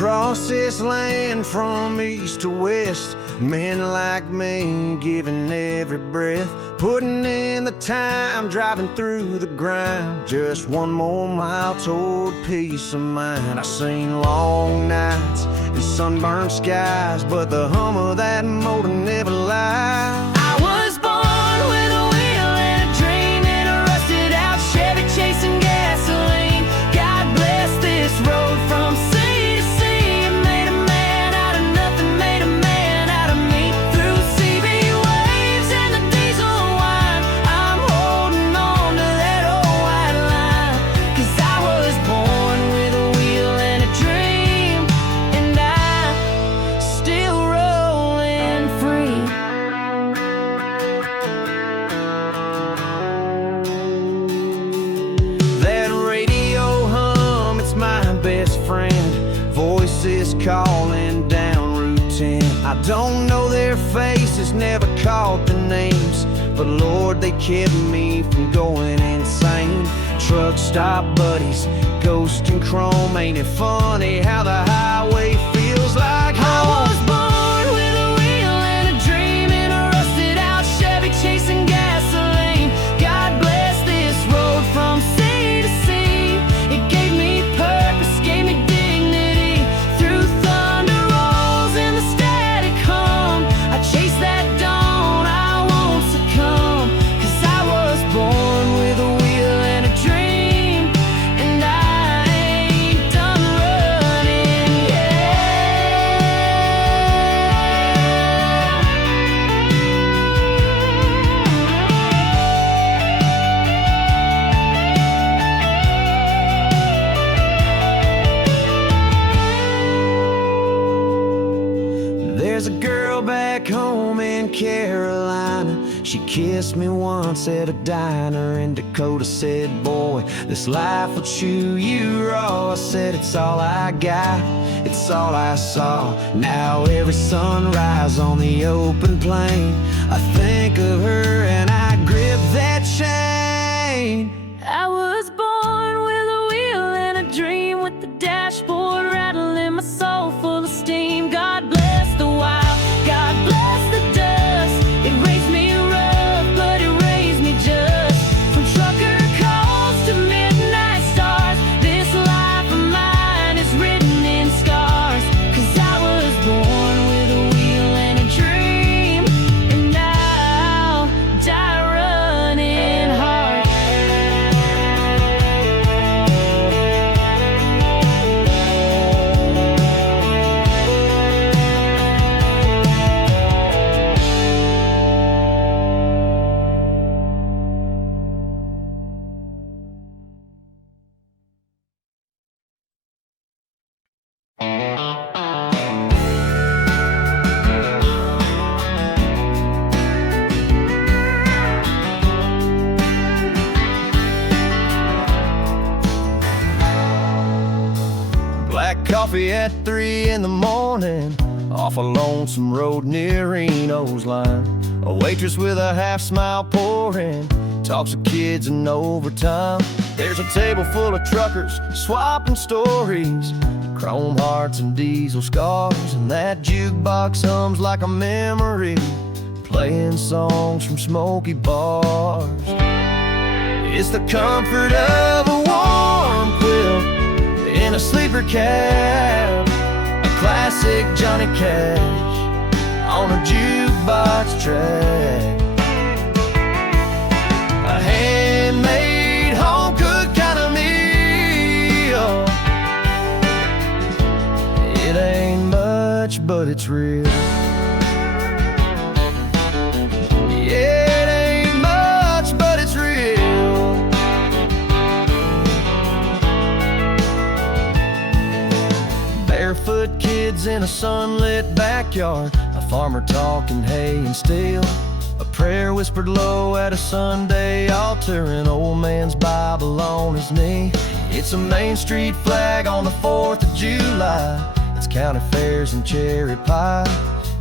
Across this land from east to west, men like me giving every breath, putting in the time, driving through the grind. Just one more mile toward peace of mind. I seen long nights and sunburned skies, but the hum of that motor never lies. I was born with a wheel and a dream in a rusted out Chevy chasing gasoline. God bless this road from sea to sea. It made a man out of nothing, made a man out of me. Through CB waves and the diesel wine, I'm holding on to that old white line. 'Cause I was born with a wheel and a dream, and I'm still rolling free. That radio hum, it's my best friend. Voices calling down Route 10. I don't know their faces, never caught the names, but Lord, they kept me from going insane. Truck stop buddies, ghost and chrome. Ain't it funny how the highway feels like home? I was born with a wheel and a dream in a rusted out Chevy chasing gasoline. God bless this road from sea to sea. It gave me purpose, gave me dignity. Through thunder rolls and the static hum, I chase that dawn, I won't succumb. 'Cause I was born with a wheel and a dream, and I ain't done running yet. There's a girl back home in Carolina. She kissed me once at a diner in Dakota. Said, boy, this life will chew you raw. I said, it's all I got, it's all I saw. Now every sunrise on the open plain, I think of her and I grip that chain. I was born with a wheel and a dream, with the dashboard rattling, my soul full of steam. God bless the wild, God bless the dust. It raised me rough, but it raised me just. From trucker calls to midnight stars, this life of mine is written in scars. 'Cause I was born with a wheel and a dream, and I'll die running hard. Black coffee at 3 in the morning, off a lonesome road near Reno's line. A waitress with a half smile pouring, talks of kids and overtime. There's a table full of truckers swapping stories, chrome hearts and diesel scars. And that jukebox hums like a memory, playing songs from smoky bars. It's the comfort of a warm quilt in a sleeper cab, a classic Johnny Cash on a jukebox track. A handmade, home-cooked kind of meal. It ain't much, but it's real. Yeah, it ain't much, but it's real. Barefoot kids in a sunlit backyard, a farmer talking hay and steel, a prayer whispered low at a Sunday altar, an old man's Bible on his knee. It's a Main Street flag on the 4th of July. It's county fairs and cherry pie.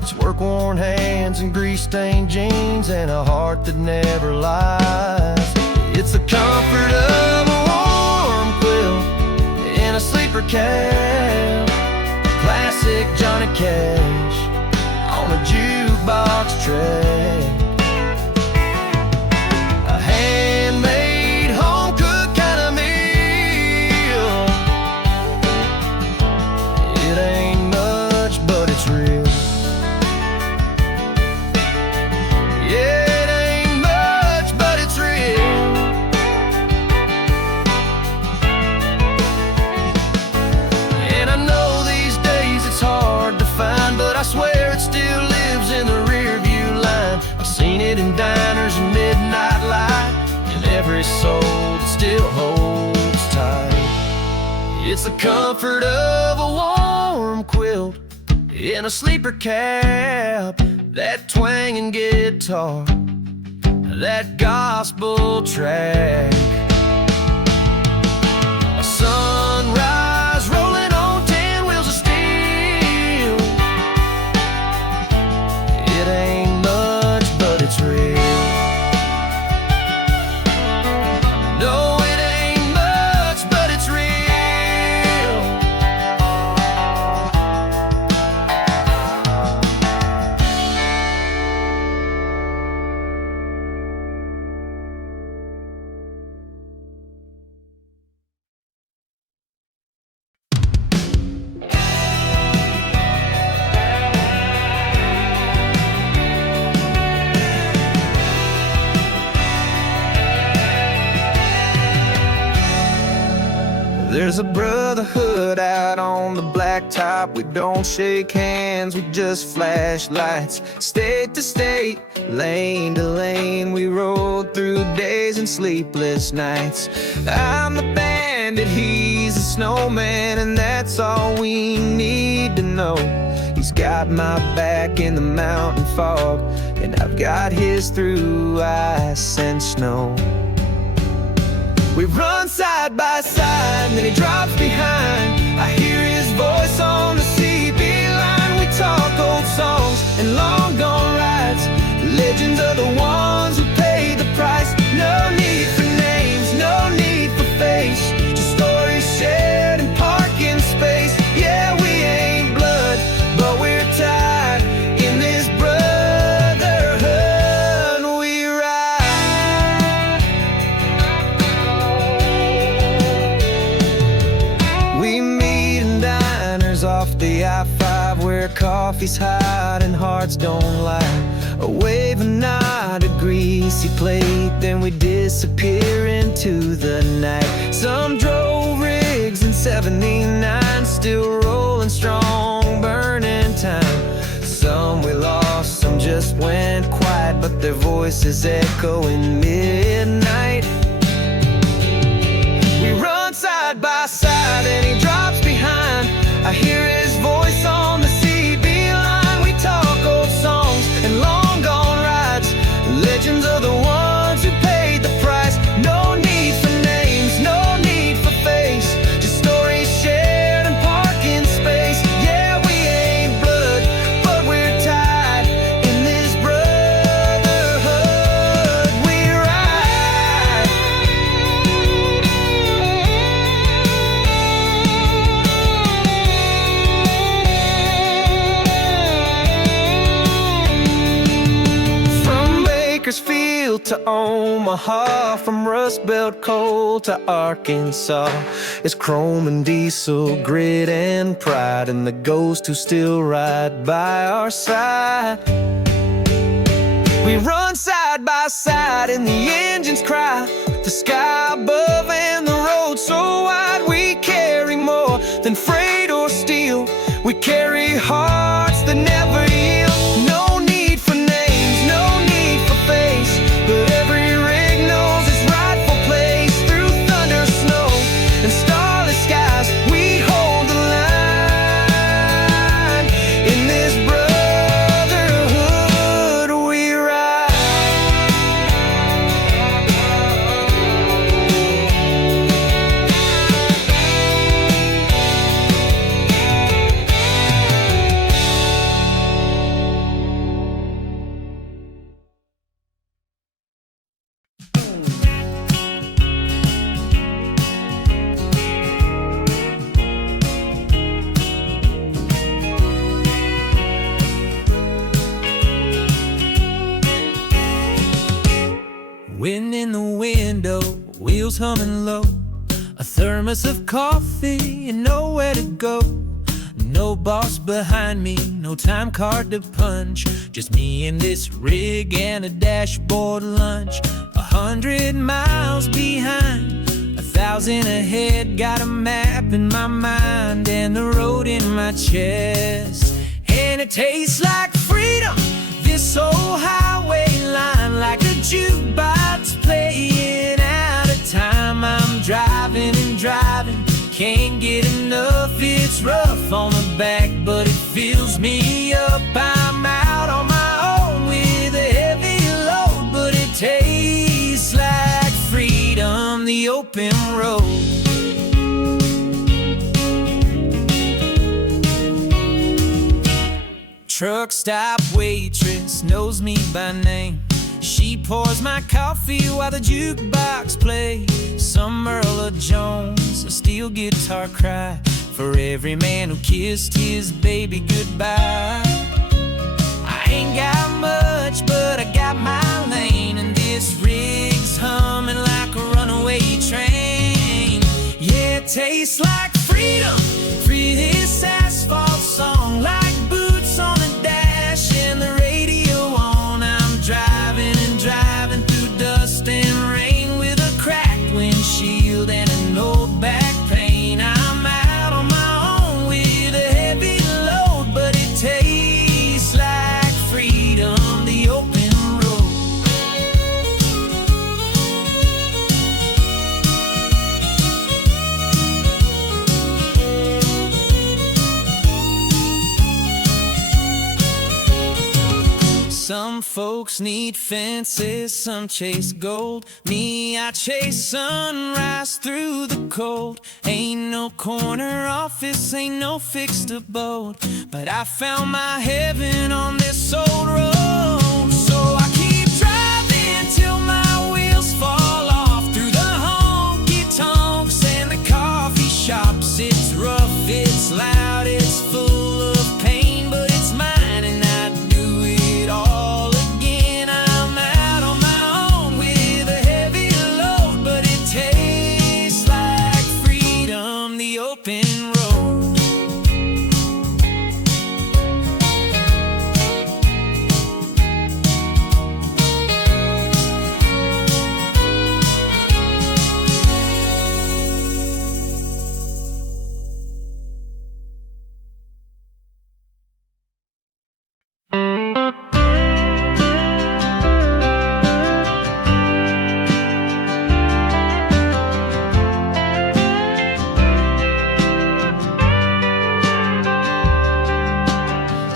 It's work-worn hands and grease-stained jeans and a heart that never lies. It's the comfort of a warm quilt in a sleeper cab, box track. A handmade, home-cooked kind of meal. It ain't much, but it's real. Yeah, it ain't much, but it's real. And I know these days it's hard to find, but I swear it still lives in the rear view line. I've seen it in diners and midnight light, and every soul that still holds tight. It's the comfort of a warm quilt in a sleeper cab, that twanging guitar, that gospel track. A sunrise rolling on 10 wheels of steel. It ain't much, but it's real. No, it ain't much, but it's real. There's a brotherhood out on the blacktop. We don't shake hands, we just flash lights. State to state, lane to lane, we rode through days and sleepless nights. I'm the bandit, he's the snowman, and that's all we need to know. He's got my back in the mountain fog, and I've got his through ice and snow. We run side by side, and then he drops behind. I hear his voice on the CB line. We talk old songs and long gone rides, legends are the ones who paid the price. No need for names, no need for face, just stories shared in parking space. Yeah, we ain't blood, but we're tied in this brotherhood. We ride. We meet in diners off the I-5, where coffee's hot and hearts don't lie. A wave, a nod, a greasy plate, then we disappear into the night. Some drove rigs in '79, still rolling strong, burning time. Some we lost, some just went quiet, but their voices echo in midnight. We run side by side, and he drops behind. I hear his voice on the CB line. We talk old songs and long gone rides, legends are the ones who paid the price. No need for names, no need for face, just stories shared in parking space. Yeah, we ain't blood, but we're tied in this brotherhood. We ride. From Bakersfield to Omaha, from Rust Belt coal to Arkansas, it's chrome and diesel, grit and pride, and the ghost who still ride by our side. We run side by side, and the engines cry, the sky above and the road so wide. We carry more than freight or steel, we carry hearts that never yield. No need for names, no need for face, but every rig knows its rightful place. Through thunder, snow, and starless skies, we hold the line. In this brotherhood, we ride. humming low, a thermos of coffee and nowhere to go. No boss behind me, no time card to punch, just me and this rig and a dashboard lunch. 100 miles behind, 1,000 ahead, got a map in my mind and the road in my chest. And it tastes like freedom, this old highway line, like a jukebox playing out of time. I'm driving and driving, can't get enough. It's rough on the back, but it fills me up. I'm out on my own with a heavy load, but it tastes like freedom, the open road. Truck stop waitress knows me by name. She pours my coffee while the jukebox plays some Earl Jones, a steel guitar cry for every man who kissed his baby goodbye. I ain't got much, but I got my lane, and this rig's humming like a runaway train. Yeah, it tastes like freedom, free this asphalt song, like boots on the dash and the radio on. I'm driving and driving through dust and rain with a cracked windshield and an old back pain. I'm out on my own with a heavy load, but it tastes like freedom, the open road. Some folks need fences, some chase gold. Me, I chase sunrise through the cold. Ain't no corner office, ain't no fixed abode, but I found my heaven on this old road. So I keep driving till my wheels fall off, through the honky-tonks and the coffee shops. It's rough, it's loud, it's full of pain, but it's mine and I'd do it all again. I'm out on my own with a heavy load, but it tastes like freedom, the open road.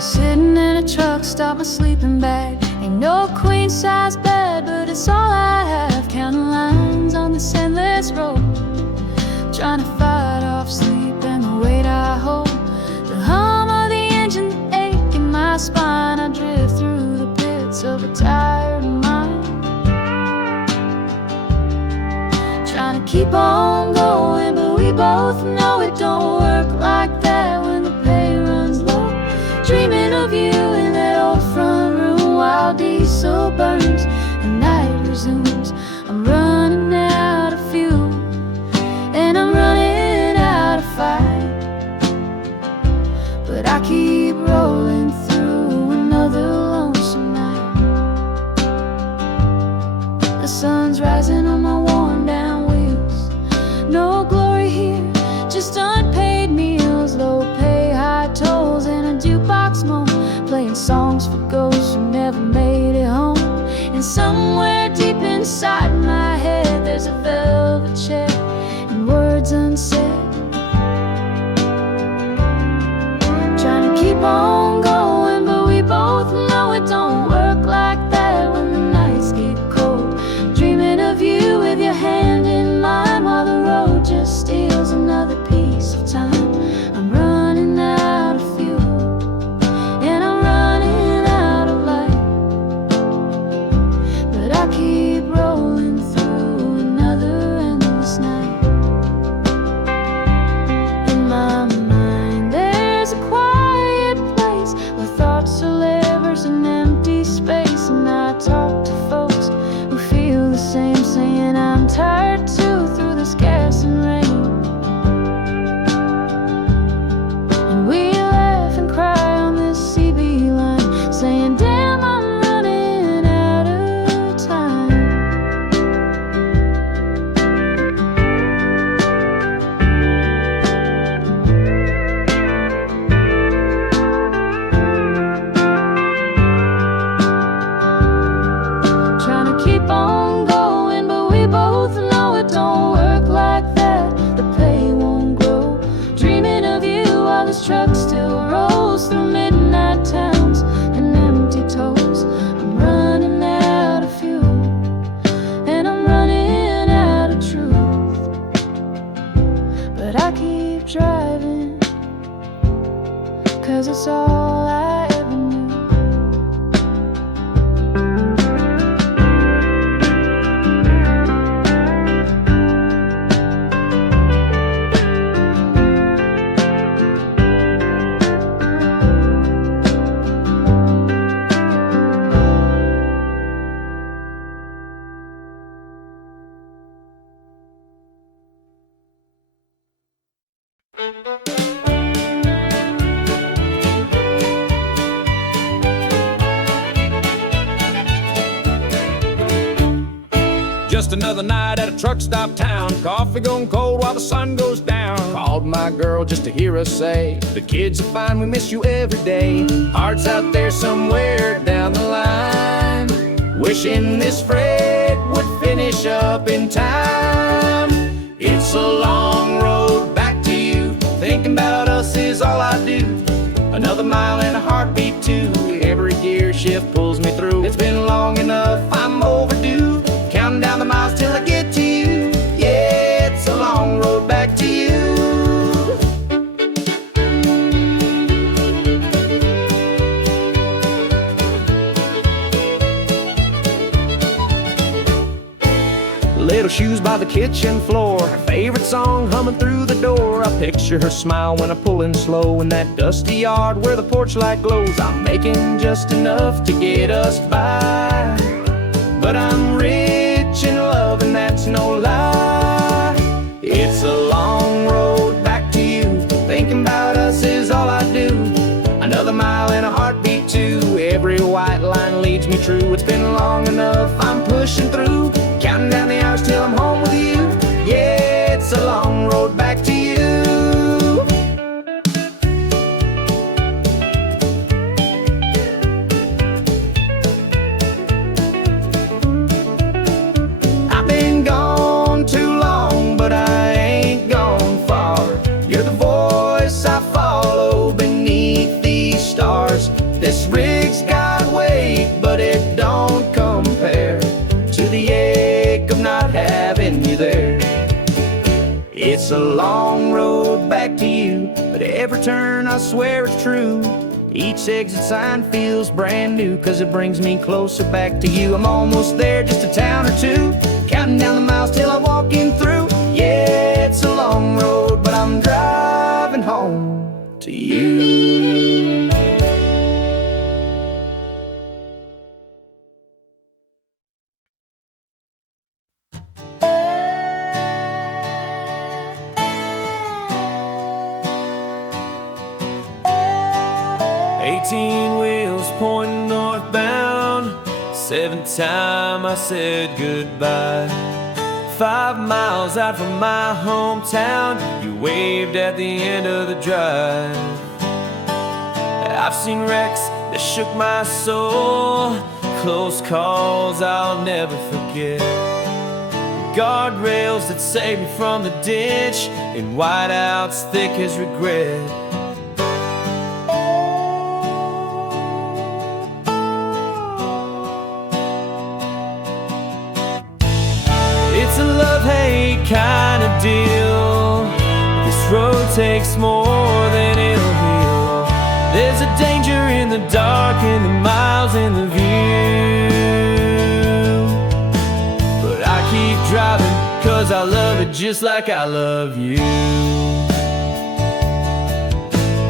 Sitting in a truck stop, my sleeping bag. Ain't no queen size bed, but it's all I have. Counting lines on this endless road, trying to fight off sleep and the weight I hold. The hum of the engine, the ache in my spine. I drift through the pits of a tired mind, trying to keep on going, but we both know it don't work like that when the pay runs low. Dreaming of you in that old front room while diesel burns and night resumes. I'm running out of fuel and I'm running out of fight, but I keep rolling through another lonesome night. The sun's rising on my worn down wheels. No glory here, just unpaid meals, low pay, high tolls, and a jukebox moan, playing songs for ghosts who never made it home. And somewhere deep inside my head there's a velvet chair and words unsaid, trying to keep on going, but we both know it don't work like that when the nights get cold. Dreaming of you with your hand in mine while the road just steals another piece of time. I'm running out of fuel and I'm running out of light, but I keep rolling through another endless night. In my mind there's a quiet place 'cause it's all I ever knew. Just another night at a truck stop town. Coffee going cold while the sun goes down. Called my girl just to hear us say, the kids are fine, we miss you every day. Hearts out there somewhere down the line, wishing this freight would finish up in time. It's a long road back to you. Thinking about us is all I do. Another mile and a heartbeat too. Every gear shift pulls me through. It's been long enough, I'm overdue. Counting down the miles till I get to you. Yeah, it's a long road back to you. Little shoes by the kitchen floor, her favorite song humming through the door. I picture her smile when I pull in slow in that dusty yard where the porch light glows. I'm making just enough to get us by, but I'm rich in love and that's no lie. It's a long road back to you. Thinking about us is all I do. Another mile and a heartbeat too. Every white line leads me true. It's been long enough, I'm pushing through. Counting down the hours till I'm home with you. Yeah, it's a long road back to you. I've been gone too long, but I ain't gone far. You're the voice I follow beneath these stars. This rig's got weight, but it don't compare to the ache of not having you there. It's a long road back to you, but every turn I swear it's true. Each exit sign feels brand new, 'cause it brings me closer back to you. I'm almost there, just a town or two. Counting down the miles till I'm walking through. Yeah, it's a long road, but I'm driving home to you. 18 wheels pointing northbound. 7th time I said goodbye. 5 miles out from my hometown, you waved at the end of the drive. I've seen wrecks that shook my soul, close calls I'll never forget, guardrails that saved me from the ditch, and whiteouts thick as regret. It's a love-hate kind of deal. This road takes more than it'll heal. There's a danger in the dark and the miles in the view, but I keep driving 'cause I love it just like I love you.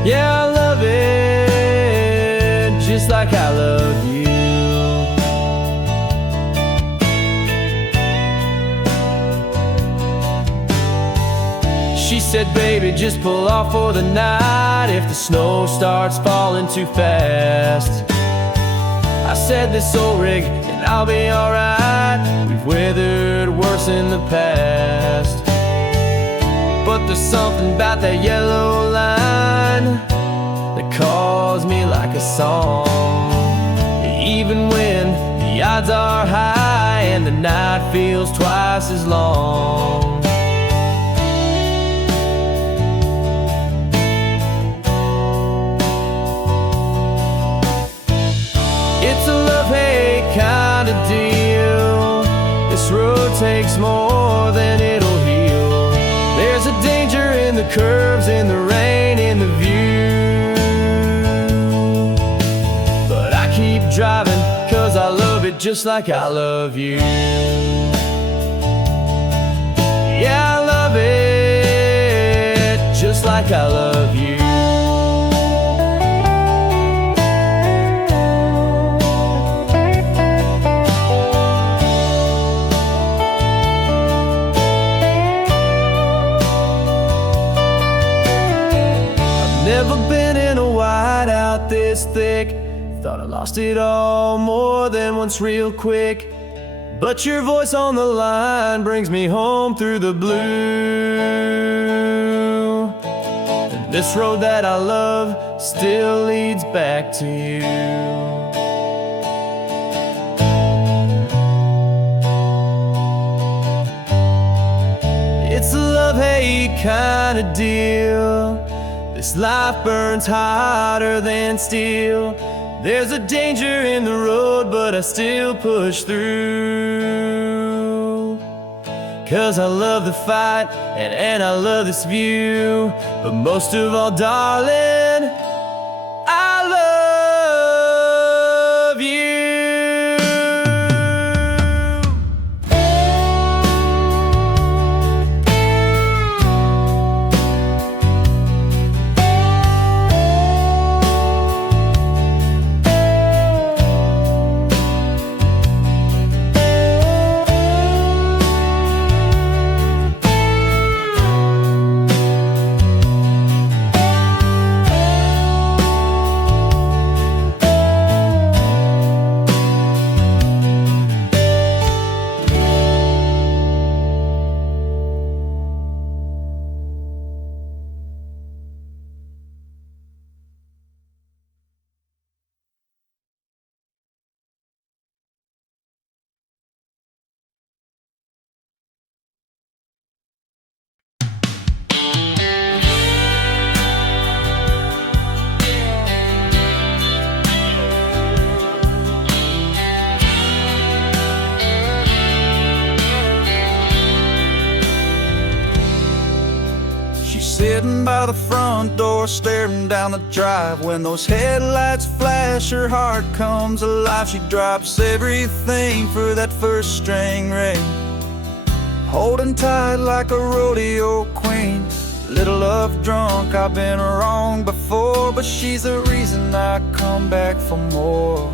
Yeah, I love it just like I love you. She said, baby, just pull off for the night if the snow starts falling too fast. I said, this old rig and I'll be alright. We've weathered worse in the past, but there's something about that yellow line that calls me like a song. Even when the odds are high and the night feels twice as long. It's a love-hate kind of deal. This road takes more than it'll heal. There's a danger in the curves, in the rain, in the view, just like I love you. Yeah, I love it just like I love you. Never been in a whiteout this thick. Thought I lost it all more than once real quick. But your voice on the line brings me home through the blue. And this road that I love still leads back to you. It's a love-hate kind of deal. This life burns hotter than steel. There's a danger in the road, but I still push through. 'Cause I love the fight, and I love this view. But most of all, darling, I love you. Sitting by the front door, staring down the drive. When those headlights flash, her heart comes alive. She drops everything for that first string ring, holding tight like a rodeo queen. Little love drunk, I've been wrong before, but she's the reason I come back for more.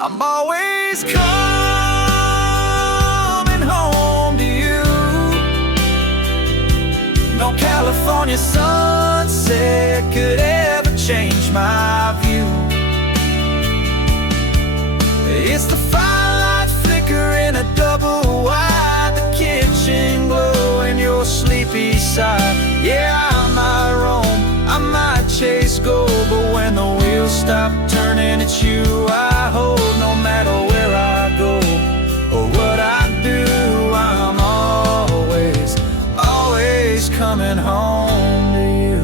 I'm always coming home to you. No California sunset could ever change my view. It's the firelight flickering a double wide, the kitchen glow and your sleepy side. Yeah, I might roam, I might chase gold, but when the wheels stop turning, it's you I hold. No matter where I go or what I do, I'm always coming home to you.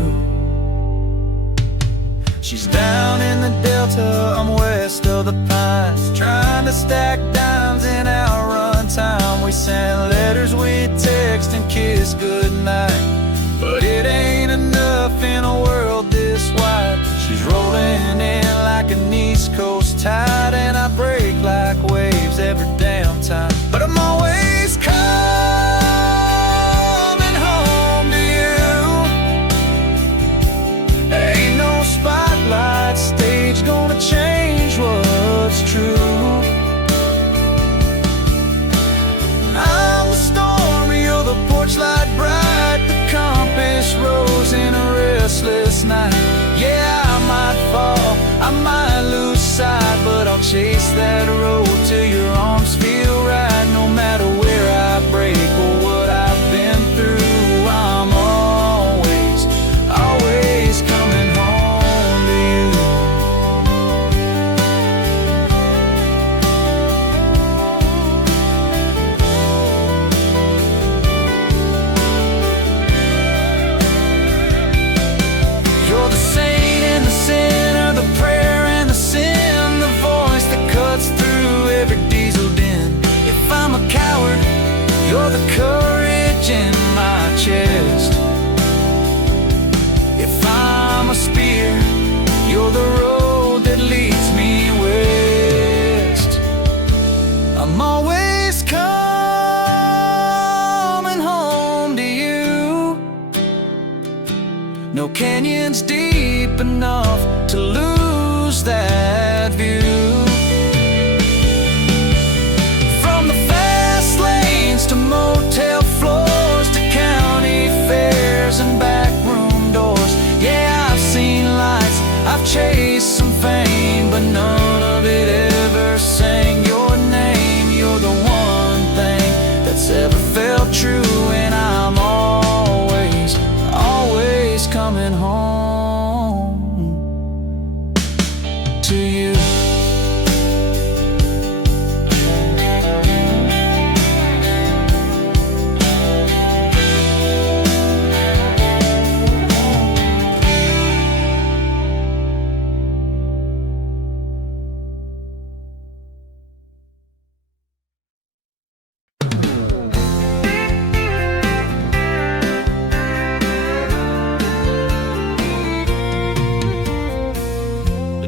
She's down in the Delta, I'm west of the Pines, trying to stack dimes in our run time. We send letters, we text and kiss goodnight, but it ain't enough in a world this wide. She's rolling in like an East Coast tide, and I break like waves every damn time. But I'm always coming home to you. Ain't no spotlight stage gonna change what's true. I'm the storm, you're the porch light bright, the compass rose in a restless night. Yeah, I might fall, I might lose sight, but I'll chase that road till your arms feel right. No matter where I break or what I've been through, I'm always coming home to you. You're the saint and the sinner, the prayer and the sin, the voice that cuts through every diesel din. no canyons deep enough to lose that view. From the fast lanes to motel floors to county fairs and backroom doors. Yeah, I've seen lights, I've chased some fame, but none of it ever sang your name. You're the one thing that's ever felt true, and I'm always, always coming home to you.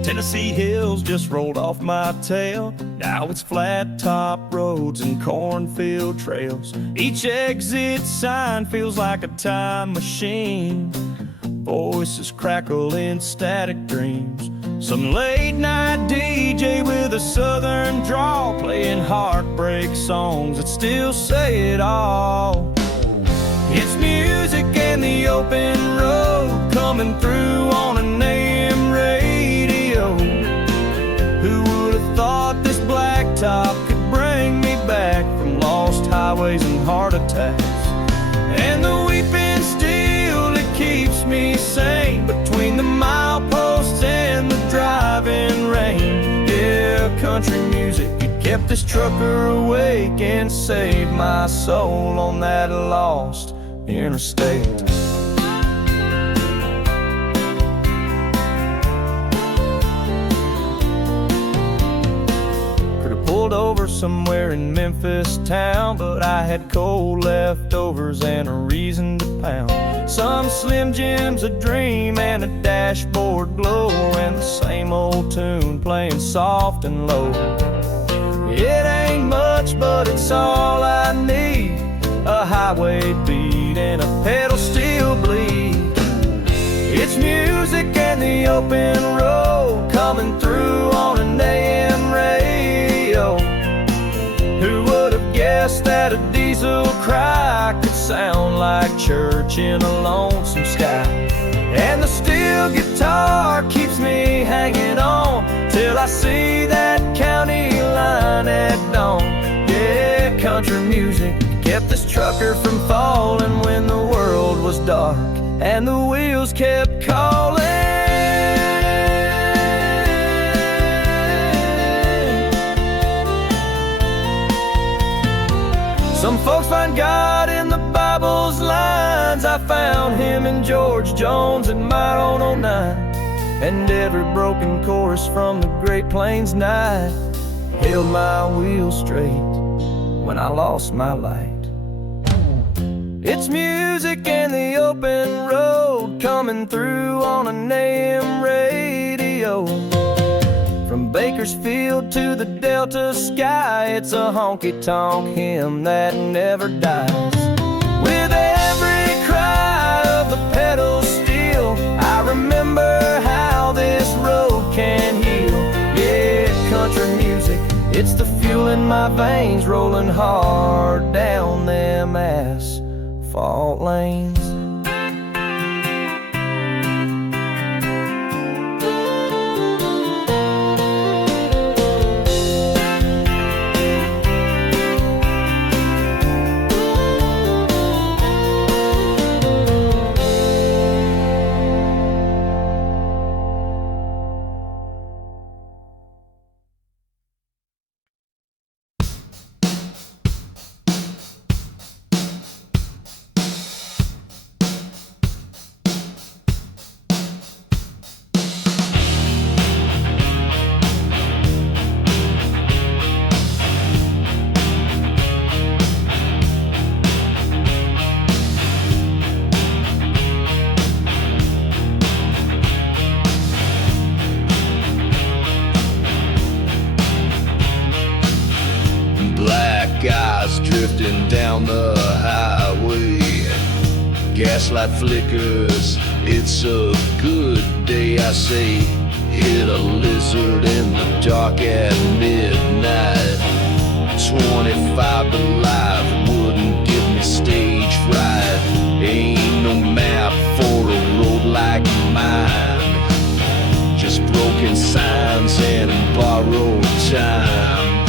Tennessee hills just rolled off my tail. Now it's flat top roads and cornfield trails. Each exit sign feels like a time machine. Voices crackle in static dreams. Some late night DJ with a southern drawl, playing heartbreak songs that still say it all. It's music and the open road coming through on an AM radio. Who would have thought this blacktop could bring me back from lost highways and heart attacks? And the weeping still, it keeps me sane between the mileposts and the driving rain. Yeah, country music, it kept this trucker awake and saved my soul on that lost interstate. Pulled over somewhere in Memphis town, but I had cold leftovers and a reason to pound. Some Slim Jims, a dream, and a dashboard glow, and the same old tune playing soft and low. It ain't much, but it's all I need. A highway beat and a pedal steel bleed. It's music and the open road coming through on an AM radio. Who would have guessed that a diesel cry could sound like church in a lonesome sky? And the steel guitar keeps me hanging on till I see that county line at dawn. Yeah, country music kept this trucker from falling when the world was dark and the wheels kept calling. Some folks find God in the Bible's lines. I found him in George Jones and my own 09, and every broken chorus from the Great Plains night held my wheels straight when I lost my light. It's music and the open road coming through on an AM radio. From Bakersfield to the Delta sky, it's a honky-tonk hymn that never dies. With every cry of the pedal steel, I remember how this road can heal. Yeah, country music, it's the fuel in my veins, rolling hard down them asphalt lanes. Drifting down the highway, gaslight flickers It's a good day, I say. Hit a lizard in the dark at midnight. 25 alive wouldn't give me stage fright. Ain't no map for a road like mine. Just broken signs and borrowed time.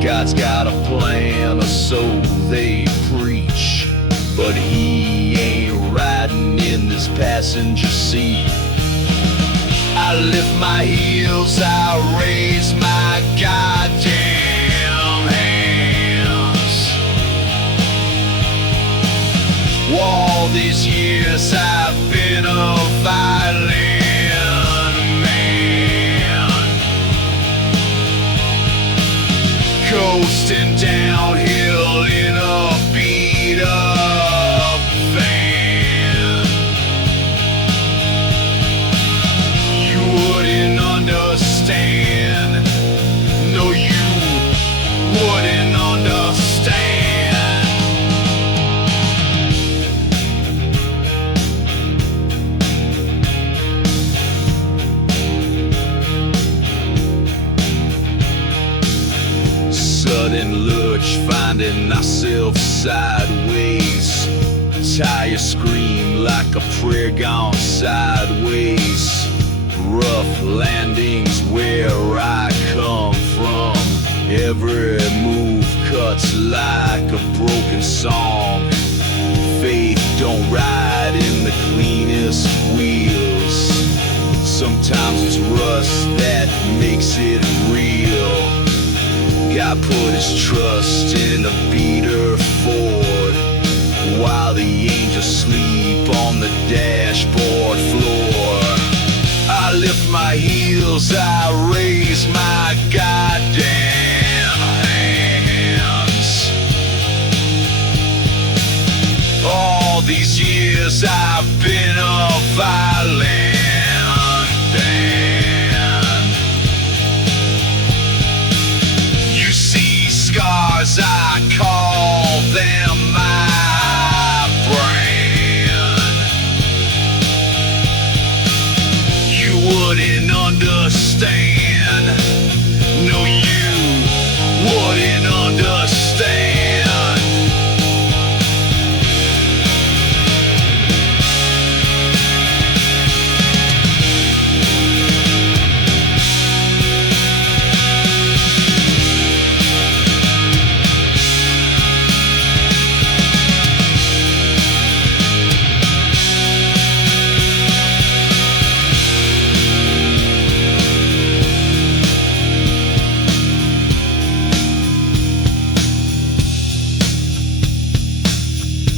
God's got a plan, or so they preach, but he ain't riding in this passenger seat. I lift my heels, I raise my goddamn hands. All these years I've been a violent man, coasting downhill in a beat up van. You wouldn't understand. No, you wouldn't understand. Sudden lurch, finding ourselves sideways. Tire scream like a prayer gone sideways. Rough landings where I come from. Every move cuts like a broken song. Faith don't ride in the cleanest wheels. Sometimes it's rust that makes it real. God put his trust in a beater Ford, while the angels sleep on the dashboard floor. I lift my heels, I raise my goddamn hands. All these years I've been a violent man. You see scars, I call them my brand. You wouldn't understand. No, you wouldn't understand.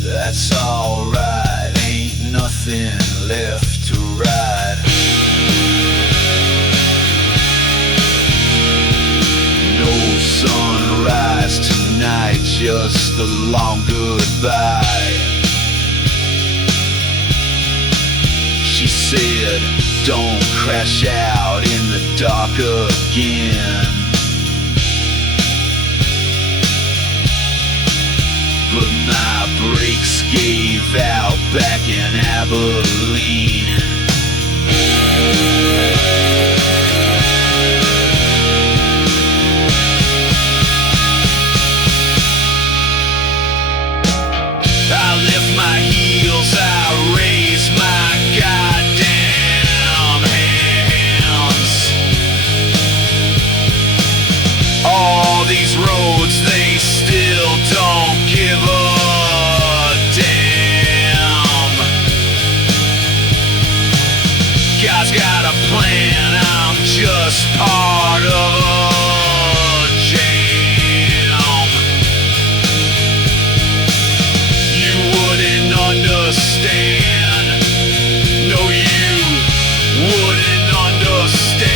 That's alright, ain't nothing left to ride. No sunrise tonight, just a long goodbye. She said, don't crash out in the dark again. But my brakes gave out back in Abilene. I lift my heels, I raise my goddamn hands. All these roads, they still don't give a damn. God's got a plan, I'm just part of a jam. You wouldn't understand. No, you wouldn't understand.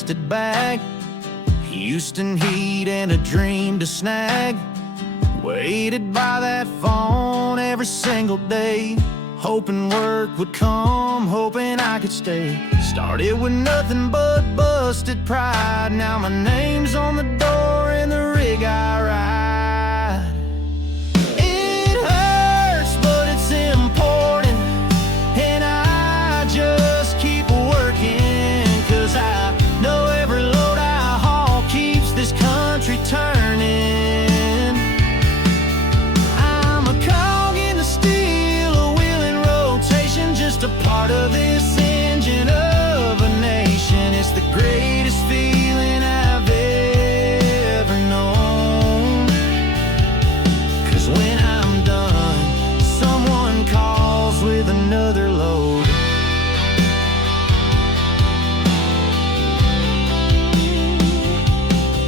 busted bag, Houston heat and a dream to snag. Waited by that phone every single day, hoping work would come, hoping I could stay. Started with nothing but busted pride. Now my name's on the door in the rig I ride. It hurts, but it's important, and I just keep working, 'cause I know every load I haul keeps this country turning. I'm a cog in the steel, a wheel in rotation, just a part of this engine of a nation. It's the greatest feeling I've ever known, 'cause when I'm done, someone calls with another load.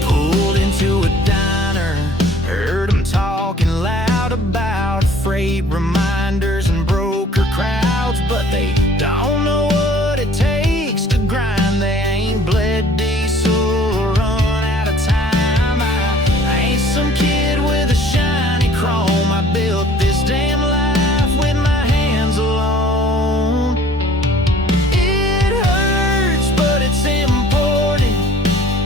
Pulled into a diner, heard them talking loud about freight reminders and broker crowds, but they don't know what it takes to grind. They ain't bled diesel or run out of time. I ain't some kid with a shiny chrome. I built this damn life with my hands alone. It hurts, but it's important,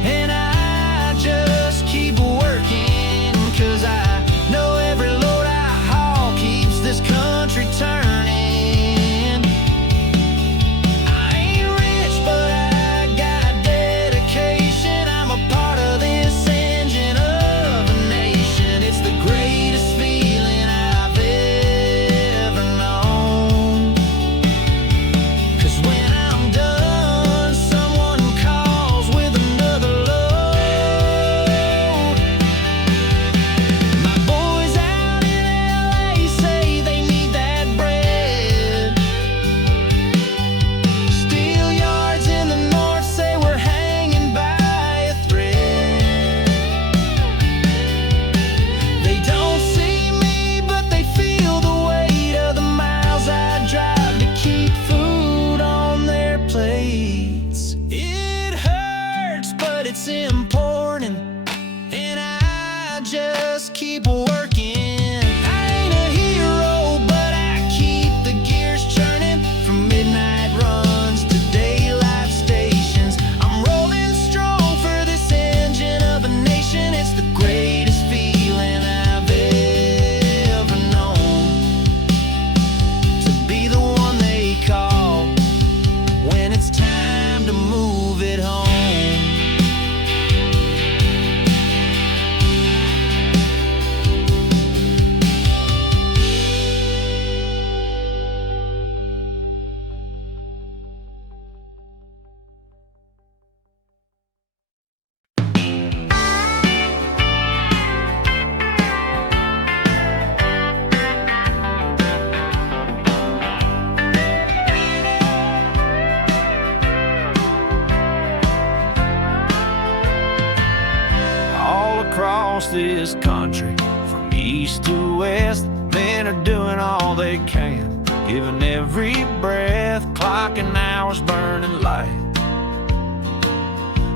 and I just keep working, 'cause I know every load I haul keeps this country turning. I ain't rich, but I got dedication. I'm a part of this engine of a nation. It's the greatest feeling I've ever known, 'cause when I'm done, someone calls with another load. My boys out in LA say they need that bread. Steel yards in the north say we're hanging by a thread. They don't see me, but they feel the weight of the miles I drive to keep food on their plates. It hurts, but it's important, and I just keep working. I ain't a hero, but I keep the gears churning, from midnight runs to daylight stations. I'm rolling strong for this engine of a nation. It's the greatest feeling I've ever known, to be the one they call when it's time to move it home. All across this country, from east to west, men are doing all they can, giving every breath, clocking hours, burning light.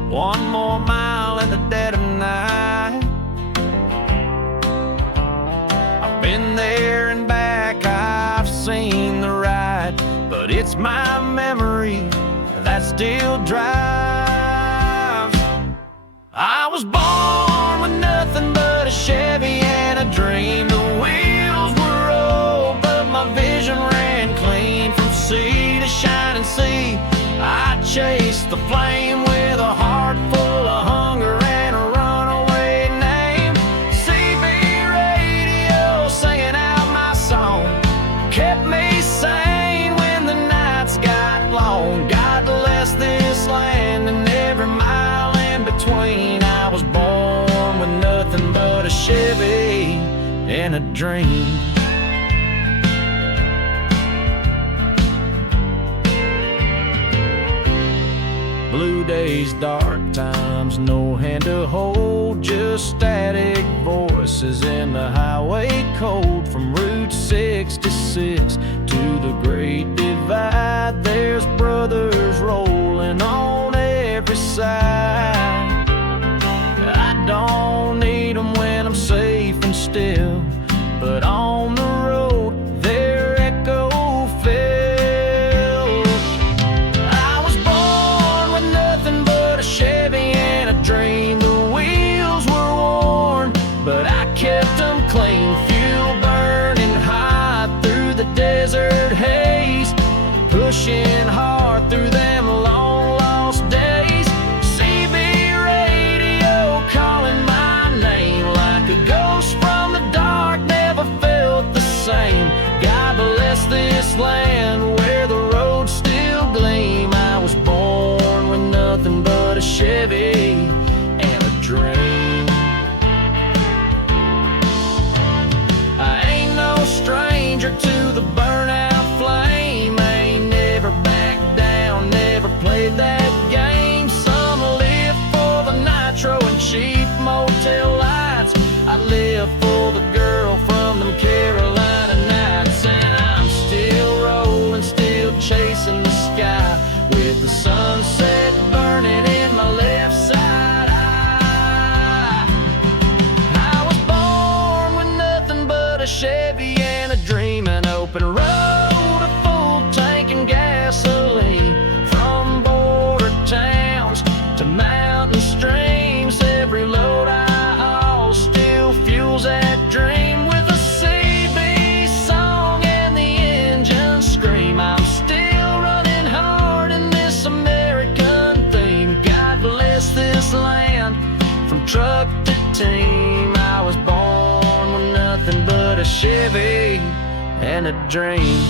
One more mile in the dead of night. I've been there and back, I've seen the ride, but it's my memory that still drives. I was born with nothing but a Chevy and a dream. The wheels were old, but my vision ran clean, from sea to shining sea. I chased the flame with a heart full of hunger and a runaway name. CB radio singing out my song kept me sane when the nights got long. God bless this land and every mile in between. I was born with nothing but a Chevy and a dream. Blue days, dark times, no hand to hold, just static voices in the highway code. From Route 66 to the Great Divide, there's brothers rolling on every side. I don't need them when I'm safe and still, but on the road, they're echo filled. I was born with nothing but a Chevy and a dream. The wheels were worn, but I kept them clean. Fuel burning hot through the desert haze, pushing hard through them long lost days. CB radio calling my name like a ghost from the dark, never felt the same. God bless this land where the roads still gleam. I was born with nothing but a Chevy and a dream. I ain't no stranger to the burnout flame. I ain't never backed down, never played that game. Some live for the nitro and cheap motel lights. I live for the girl from them Carolina nights. And I'm still rolling, still chasing the sky, with the sunset burning in my left side eye. I was born with nothing but a Chevy and a dream, an open road, a full tank and gasoline. From border towns to mountain streams, every load I haul still fuels that dream. With a CB song and the engine scream, I'm still running hard in this American theme. God bless this land from truck to team. I was born with nothing but a Chevy and a dream.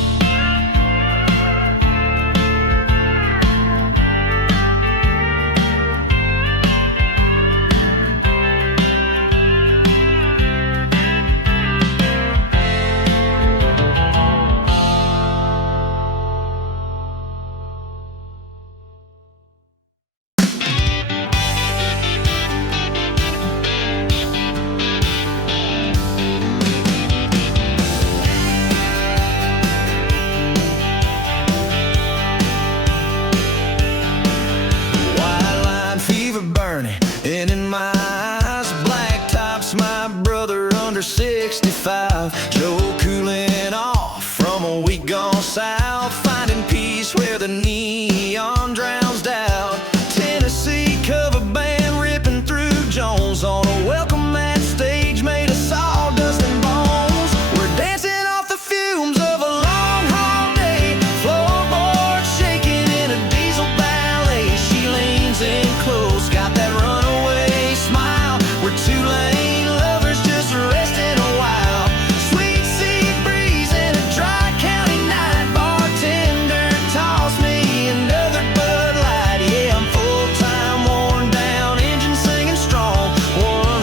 And in my eyes, black tops, my brother under 65. Joe cooling off from a week gone south, finding peace where the neon drowns doubt. Tennessee cover band ripping through Jones on a welcome mat stage made of sawdust and bones. We're dancing off the fumes of a long haul day, floorboard shaking in a diesel ballet. She leans in close, got that runaway smile. We're two-lane lovers just resting a while. Sweet sea breeze and a dry county night. Bartender toss me another Bud Light. Yeah, I'm full-time, worn down, engine singing strong. One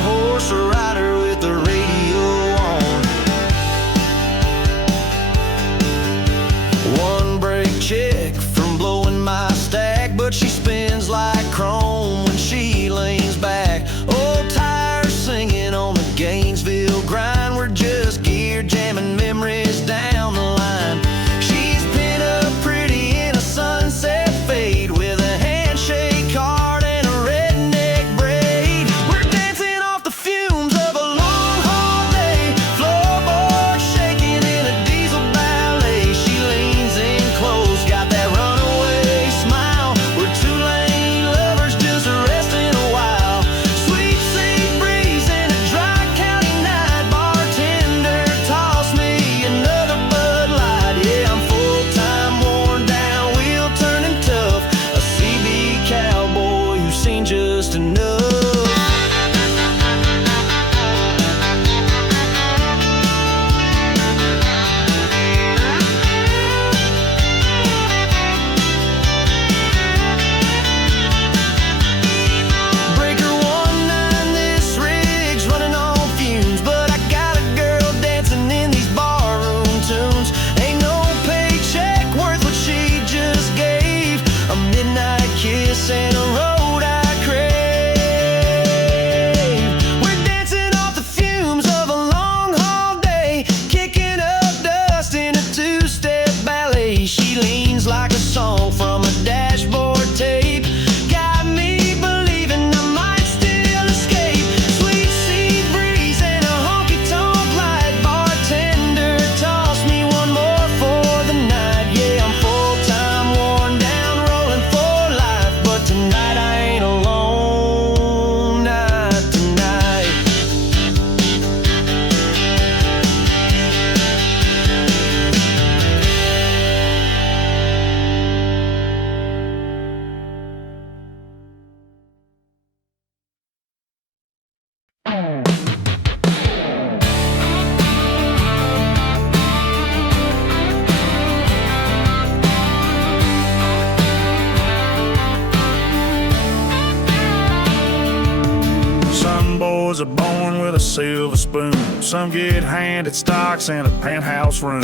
boys are born with a silver spoon. Some get handed stocks and a penthouse room.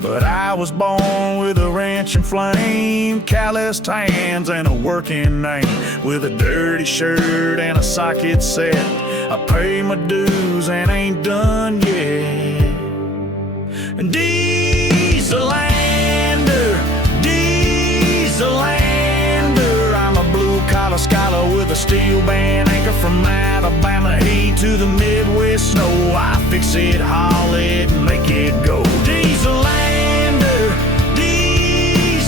But I was born with a wrench and flame, calloused hands and a working name. With a dirty shirt and a socket set, I pay my dues and ain't done yet. And Dieselander, Dieselander, I'm a blue-collar scholar with a steel band anchor from Alabama heat to the Midwest snow. I fix it, haul it, and make it go. Dieselander, Dieselander,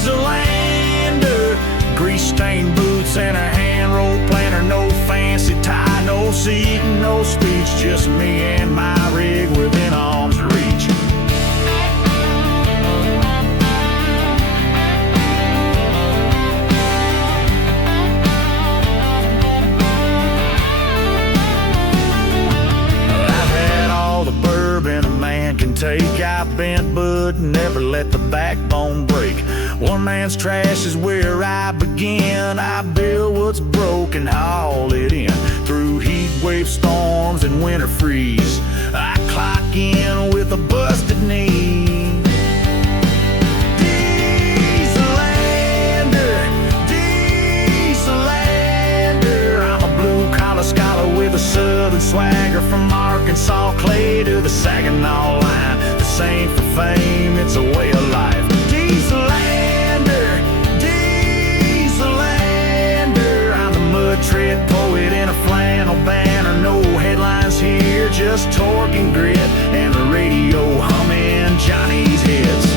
grease-stained boots and a hand-rolled planter, no fancy tie, no seat, no speech, just me and my rig within arm's reach. I've bent but never let the backbone break. One man's trash is where I begin. I build what's broken, haul it in through heat wave storms and winter freeze. I clock in with a busted knee. Dieselander, Dieselander, I'm a blue-collar scholar with a southern swagger from Arkansas clay to the Saginaw line. This ain't for fame, it's a way of life. Dieselander, Dieselander, I'm the mud tread poet in a flannel banner. No headlines here, just torque and grit, and the radio humming Johnny's hits.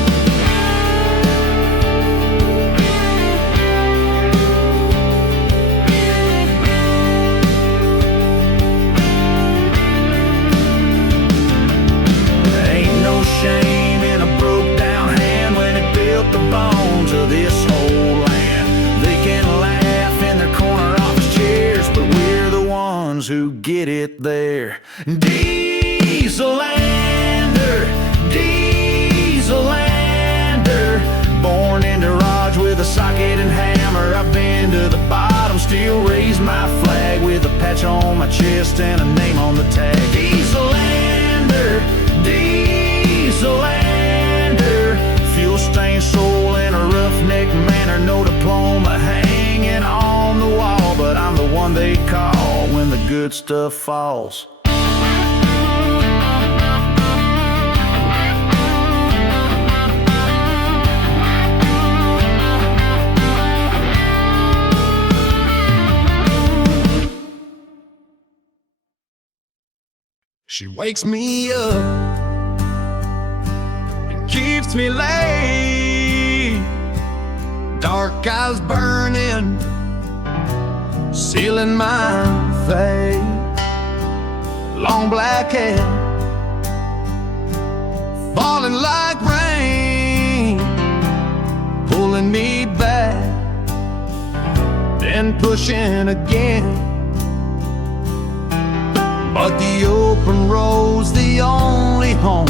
Shame in a broke down hand when it built the bones of this whole land. They can laugh in their corner office chairs, but we're the ones who get it there. Dieselander, Dieselander, born in the garage with a socket and hammer. I've been to the bottom, still raise my flag with a patch on my chest and a name on the tag. Dieselander, Dieselander, fuel-stained soul in a roughneck manner. No diploma hanging on the wall, but I'm the one they call when the good stuff falls. She wakes me up, keeps me late, dark eyes burning, sealing my fate, long black hair, falling like rain, pulling me back, then pushing again. But the open road's the only home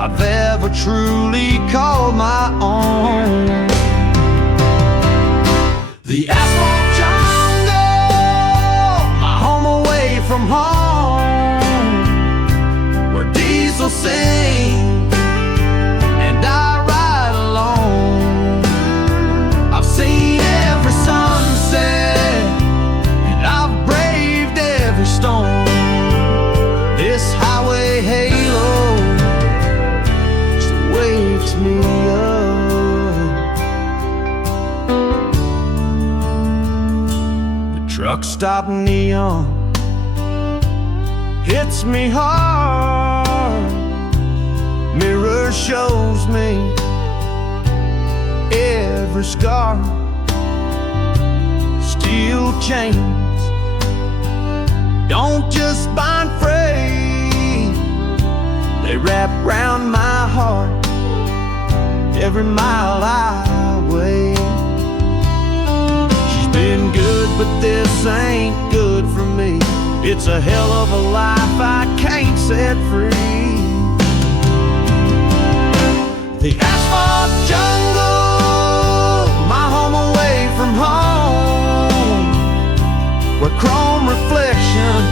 I've ever truly called my own. The asphalt jungle, my home away from home, where diesel sings and I ride alone. I've seen every sunset and I've braved every storm. This highway halo wakes me up. The truck stop neon hits me hard. Mirror shows me every scar. Steel chains don't just bind free, they wrap round my heart every mile I weigh. She's been good, but this ain't good for me. It's a hell of a life I can't set free. The asphalt jungle, my home away from home, where chrome reflections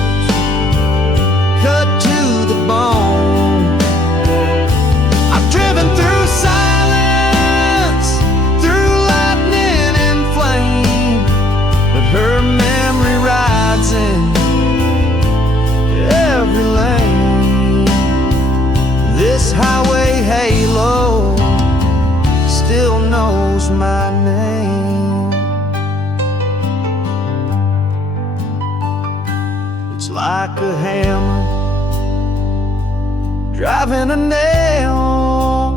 driving a nail,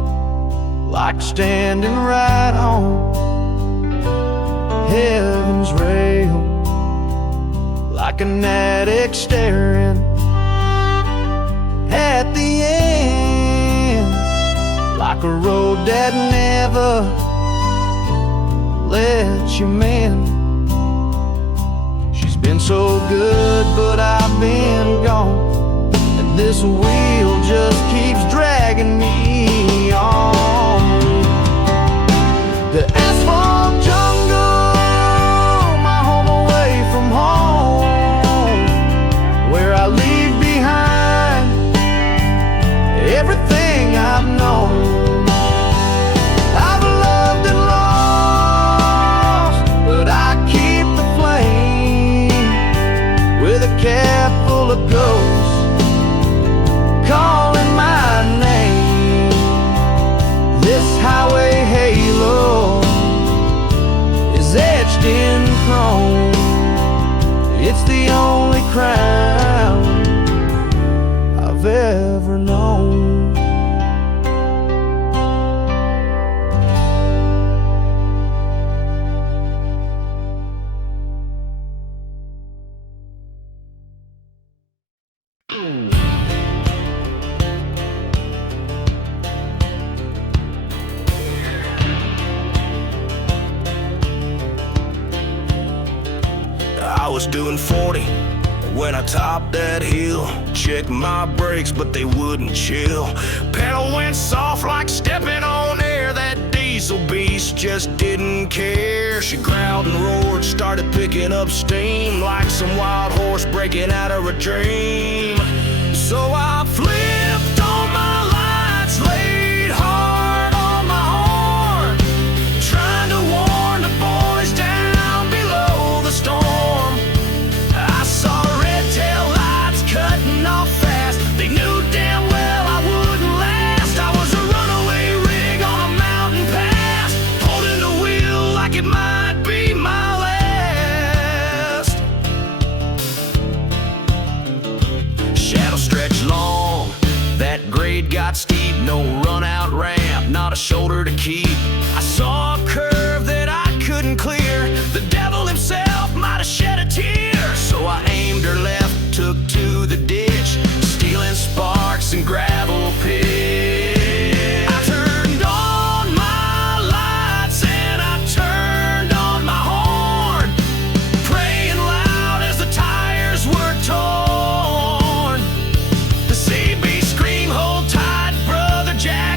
like standing right on heaven's rail, like an addict staring at the end, like a road that never lets you mend. She's been so good, but I've been gone, and this wheel just keeps dragging me on. The asphalt jungle, my home away from home, where I leave behind everything I've known. I've loved and lost, but I keep the flame with a cap full of ghosts calling my name. This highway halo is etched in chrome. It's the only crown I've ever known. I was doing 40 when I topped that hill. Checked my brakes, but they wouldn't chill. Pedal went soft like stepping on air. That diesel beast just didn't care. She growled and roared, started picking up steam like some wild horse breaking out of a dream. So I flipped on my lights, laid hard on my horn, trying to warn the boys down below the storm. I saw red tail lights cutting off fast. They knew damn well I wouldn't last. I was a runaway rig on a mountain pass, holding the wheel like it might be my last. Shadow stretched long, that grade got steep. No run out ramp, not a shoulder to keep. I saw a curve that I couldn't clear. The devil himself might have shed a tear. So I aimed her left, took to the ditch, stealing sparks and gravel pits. I turned on my lights and I turned on my horn, praying loud as the tires were torn. The CB scream, hold tight, brother Jack.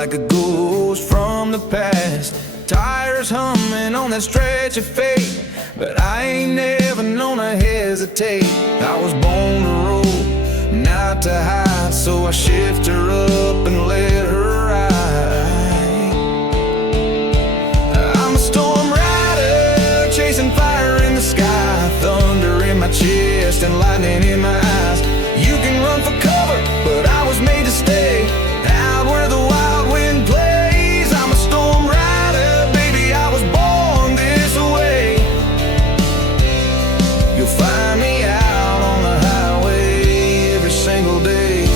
like a ghost from the past. Tires humming on that stretch of fate, but I ain't never known to hesitate. I was born to roll, not to hide, so I shift her up and let her ride. I'm a storm rider, chasing fire in the sky, thunder in my chest and lightning in my eyes. You can run for cover, but I was made to stay out where the wild wind plays. I'm a storm rider, baby, I was born this way. You'll find me out on the highway every single day.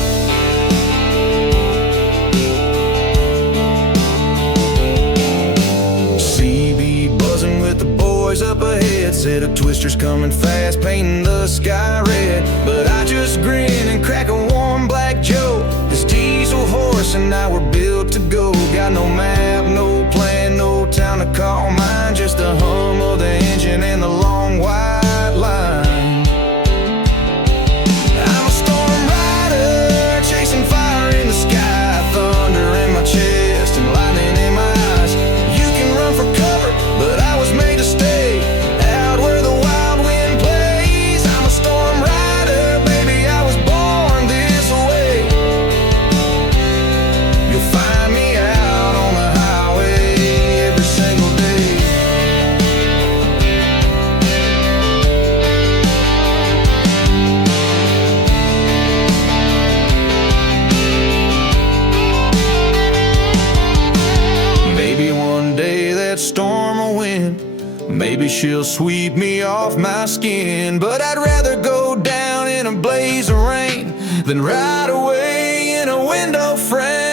CB buzzing with the boys up ahead, said a twister's coming fast, painting the sky red. But I just grin and crack a warm black joke. This diesel horse and I were built to go. Got no map, no plan, no town to call mine, just the hum of the engine and the long white line. I'm a storm rider, chasing fire in the sky, thunder in my chest and lightning in my eyes. You can run for cover, but I was made to stay out where the wild wind plays. I'm a storm rider, baby, I was born this way. You'll find me out on the highway every single day. Maybe one day that storm will win, maybe she'll sweep me off my skin. But I'd rather go down in a blaze of rain than ride away in a window frame.